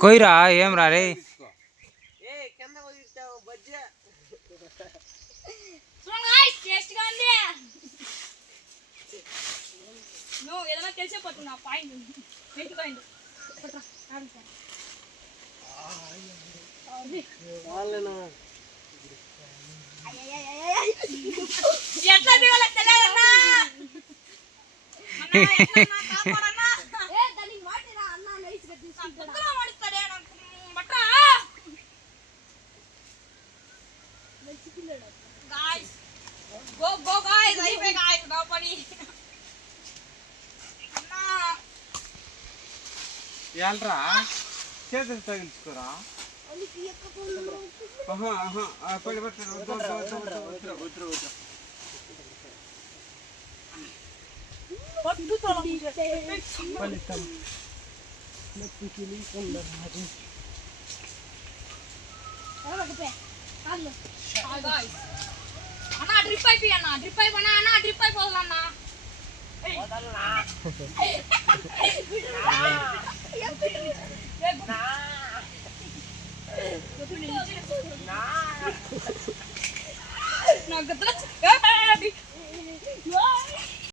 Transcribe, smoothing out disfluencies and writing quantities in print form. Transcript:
కొయ్యరా ఏం రా రే ఏదైనా తెలిసే పోతున్నా పాయింట్ ఎట్లా దిగాలో తెలియదన్నా ఏంట్రా చేతులు తగిలించుకోరా అన్నా డ్రిప్ అయిపోయి అన్న డ్రిప్ అయిపోయినా అన్న డ్రిప్ అయిపోదన్నా